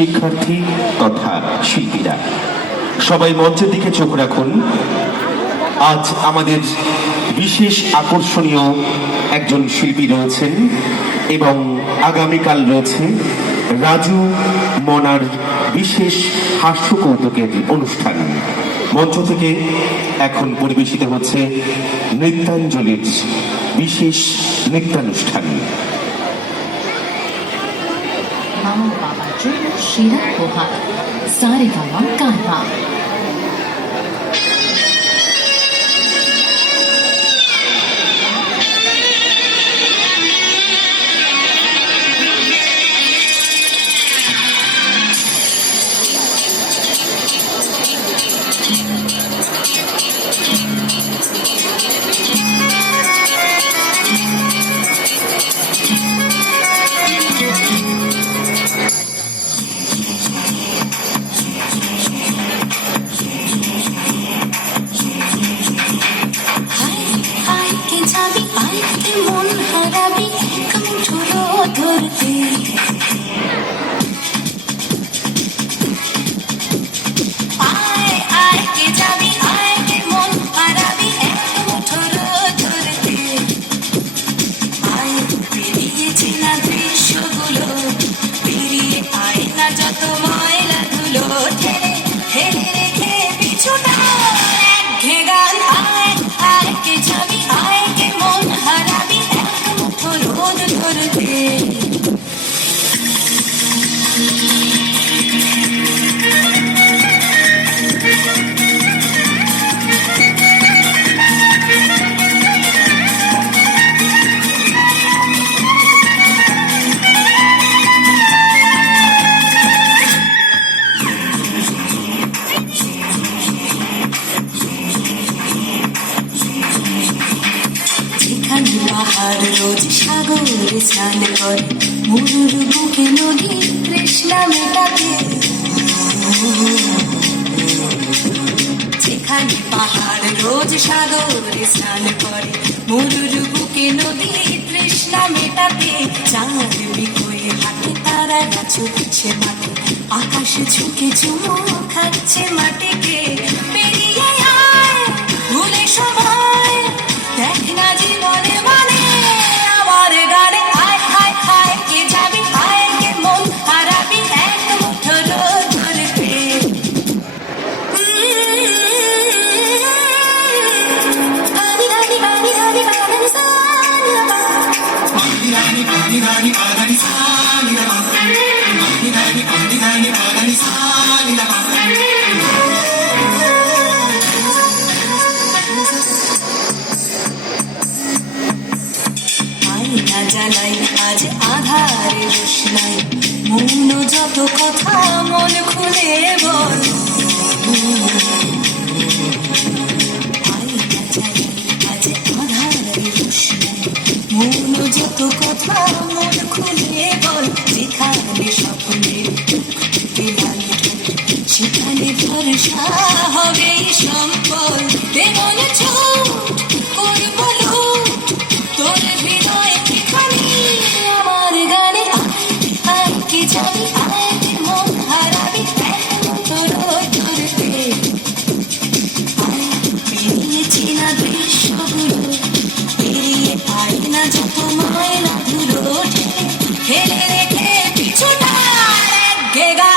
শিক্ষার্থী তথা শিল্পীরা সবাই মঞ্চের দিকে চোখ রাখুন। আজ আমাদের বিশেষ আকর্ষণীয় একজন শিল্পী রয়েছেন এবং আগামীকাল রয়েছে রাজু মনার বিশেষ হাস্যকৌতুকের অনুষ্ঠান। মঞ্চ থেকে এখন পরিবেশিত হচ্ছে নৃত্যাঞ্জলির বিশেষ নৃত্যানুষ্ঠান। মা বাবার জন্য সেরা উপহার সারেগামা কারবা। পাহাড় রোজ সাগরে স্নান করে, মরুর বুকে নদী তৃষ্ণা মেটাতে। যেখানে পাহাড় রোজ সাগরে স্নান করে, মরুর বুকে নদী তৃষ্ণা মেটাতে। চাঁদ বিকোয়ে হাতে তারারা ছুটছে মাঠে, আকাশ ঝুঁকে চুমু খাচ্ছে মাটিকে। পেরিয়ে আয় ভুলে সবাই, দেখ না জীবনে মানে আমার গানে। আয় আয় আয় কে যাবি, আয় কে মন হারাবি এক মুঠো রোদ ধরতে। গানি গানি গানি গানি গানি সানি বাবা, গানি গানি গানি গানি গানি সানি বাবা, গানি গানি গানি গানি গানি সানি বাবা। জ্বালাই আজ আধারে রোশনাই, মৌন যত কথা মন খুলে বল। আজ আধারে রোশনাই, মৌন যত কথা মন খুলে বল। যেখানে স্বপ্নের সেখানে ভরসা হবে সম্পদ। দেবন চোট করব লুট তোর হৃদয়, আমার গানে আয় কে যাবি, আয় কে মন হারাবি এক মুঠো রোদ ধরতে। আয় পেরিয়েছি না দৃশ্যগুলো, পেরিয়ে পাই না যত ময়লা ধুলো, ফেলে রেখে পিছুটা এক ঘেগা